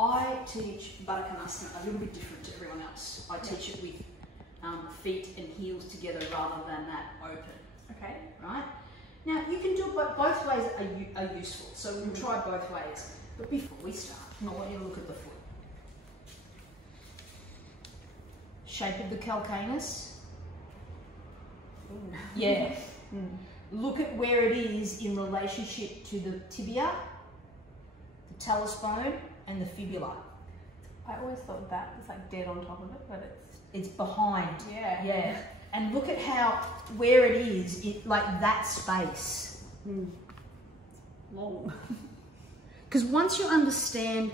I teach baddha konasana a little bit different to everyone else. I teach it with feet and heels together rather than that open. Okay. Right? Now, you can do it, but both ways are useful. So we'll try both ways. But before we start, I want you to look at the foot. Shape of the calcaneus. Yeah. Look at where it is in relationship to the tibia, the talus bone, and the fibula. I always thought that was like dead on top of it, but it's behind. Yeah. Yeah. And look at where it is, like that space. Long. Because once you understand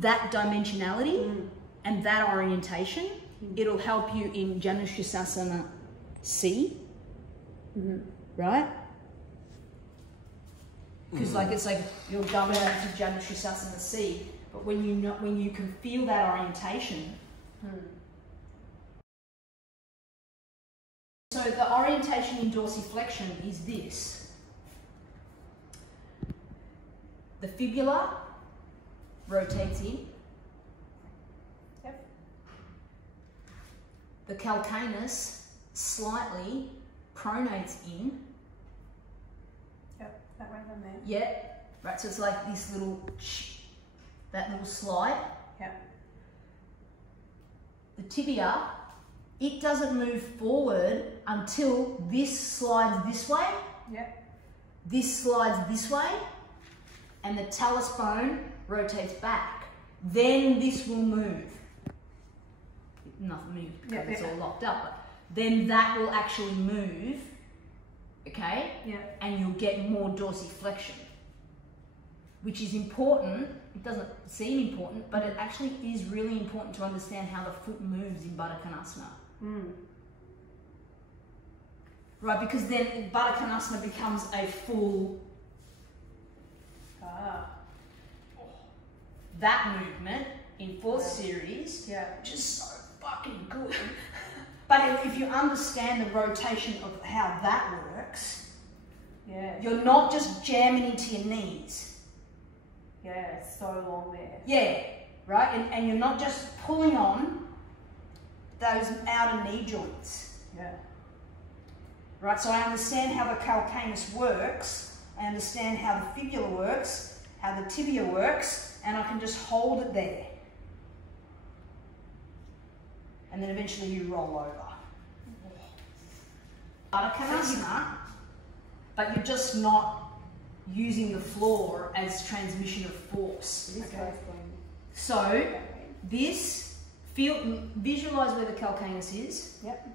that dimensionality and that orientation, it'll help you in janu sirsasana C. Right? Because it's like you're going into janu sirsasana C, but when you can feel that orientation. So the orientation in dorsiflexion is this. The fibula rotates in. Yep. The calcaneus slightly pronates in. Yep, that right on there. Yeah. Right, so it's like this little, that little slide. Yep. The tibia, it doesn't move forward until this slides this way. Yep. This slides this way. And the talus bone rotates back. Then this will move. Nothing moves because it's all locked up. But then that will actually move, okay? Yeah. And you'll get more dorsiflexion, which is important. It doesn't seem important, but it actually is really important to understand how the foot moves in baddha konasana. Right, because then baddha konasana becomes a full. That movement in fourth series, which is so fucking good. But if you understand the rotation of how that works, you're not just jamming into your knees. Yeah, it's so long there. Yeah, right? And you're not just pulling on those outer knee joints. Yeah. Right, so I understand how the calcaneus works, I understand how the fibula works, how the tibia works, and I can just hold it there. And then eventually you roll over. Baddha konasana, but you're just not using the floor as transmission of force. Okay. So this, visualize where the calcaneus is. Yep.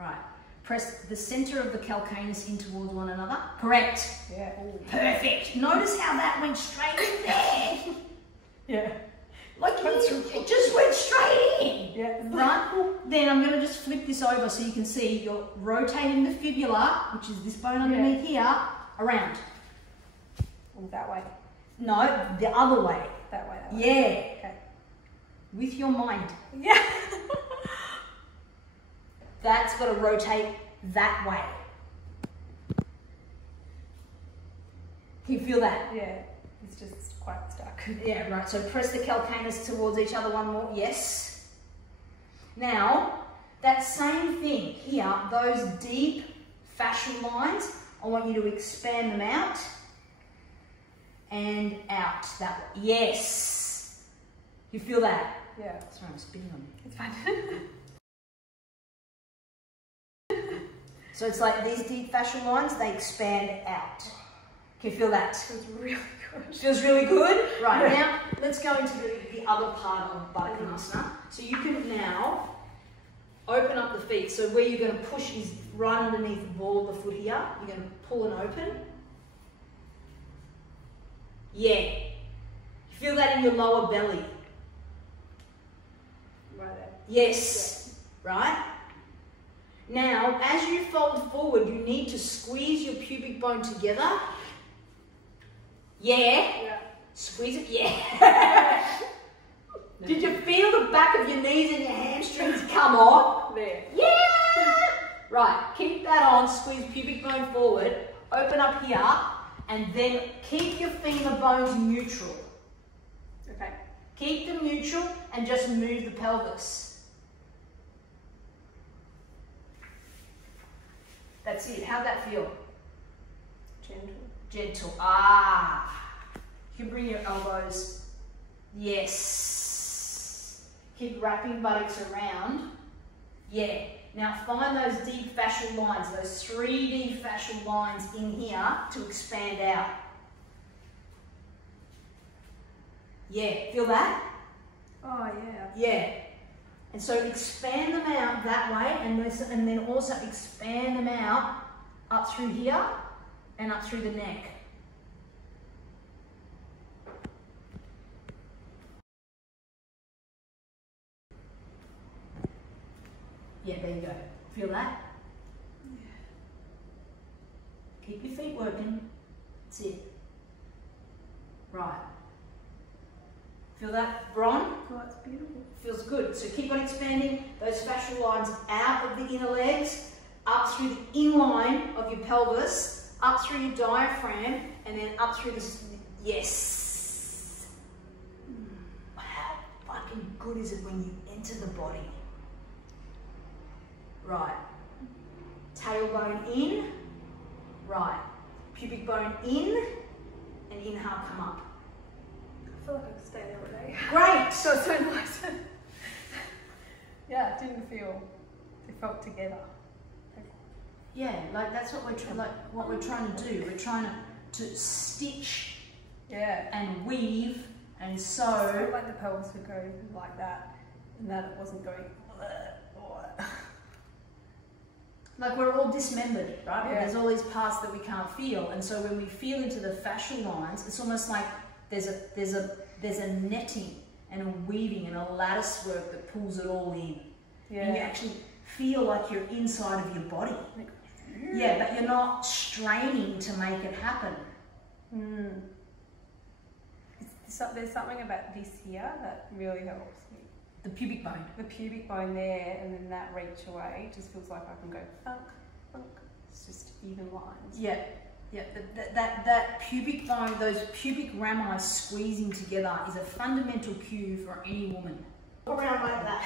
Right. Press the center of the calcaneus in towards one another. Correct. Yeah. Ooh. Perfect. Notice how that went straight in there. Yeah. Like it just went straight in. Yeah. Right? Then I'm going to just flip this over so you can see you're rotating the fibula, which is this bone underneath here, around. Ooh, that way. No, the other way. That way, that way. Yeah. Okay. With your mind. Yeah. That's got to rotate that way. Can you feel that? Yeah. It's just quite stuck. Yeah, right. So press the calcaneus towards each other one more. Yes. Now, that same thing here, those deep fascial lines, I want you to expand them out and out that way. Yes. You feel that? Yeah. Sorry, I'm spitting on you. It's fine. So it's like these deep fascial lines, they expand out. Can you feel that? Feels really good. Feels really good? Right, now let's go into the other part of baddha konasana. So you can now open up the feet. So where you're going to push is right underneath the ball of the foot here. You're going to pull and open. Yeah. You feel that in your lower belly. Right there. Yes. Yeah. Right? Now, as you fold forward, you need to squeeze your pubic bone together. Yeah. Squeeze it. Yeah. Did you feel the back of your knees and your hamstrings come on? There. Yeah. Right. Keep that on. Squeeze pubic bone forward. Open up here. And then keep your femur bones neutral. Okay. Keep them neutral and just move the pelvis. That's it. How'd that feel? Gentle. Gentle. Ah. You can bring your elbows. Yes. Keep wrapping buttocks around. Yeah. Now find those deep fascial lines, those 3D fascial lines in here to expand out. Yeah, feel that? Oh yeah. Yeah. And so expand them out that way, and then also expand them out up through here and up through the neck. Yeah, there you go. Feel that? Yeah. Keep your feet working. That's it. Right. Feel that, Bron? Oh, it's beautiful. Feels good. So keep on expanding those fascial lines out of the inner legs, up through the inline of your pelvis, up through your diaphragm, and then up through the... Yes! How fucking good is it when you enter the body? Right. Tailbone in. Right. Pubic bone in, and inhale, come up. I feel like I could stay there all day. Great! So nice. Yeah, it didn't feel, they felt together. Yeah, like that's what we're trying to do. We're trying to stitch, yeah, and weave and I sew. felt like the pelvis would go like that, and that it wasn't going. Like we're all dismembered, right? Yeah. There's all these parts that we can't feel, and so when we feel into the fascial lines, it's almost like there's a netting and a weaving and a lattice work that pulls it all in. Yeah. And you actually feel like you're inside of your body. Yeah, but you're not straining to make it happen. Mm. There's something about this here that really helps me. The pubic bone. The pubic bone there, and then that reach away just feels like I can go thunk, thunk. It's just even lines. Yeah, yeah. That pubic bone, those pubic rami squeezing together is a fundamental cue for any woman. Around like that.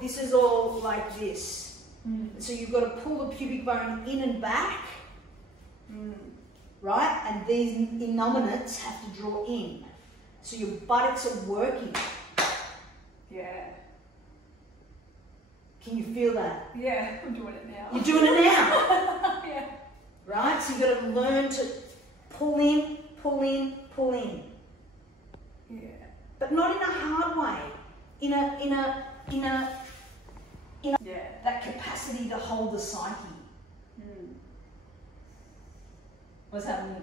This is all like this. Mm. So you've got to pull the pubic bone in and back, right? And these innominates have to draw in. So your buttocks are working. Yeah. Can you feel that? Yeah, I'm doing it now. You're doing it now. Yeah. Right? So you've got to learn to pull in, pull in, pull in. Yeah. But not in a hard way. In Yeah. that capacity to hold the psyche. Mm. What's happening?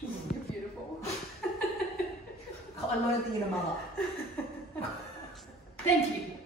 You're beautiful. I learned the inner mother. Thank you.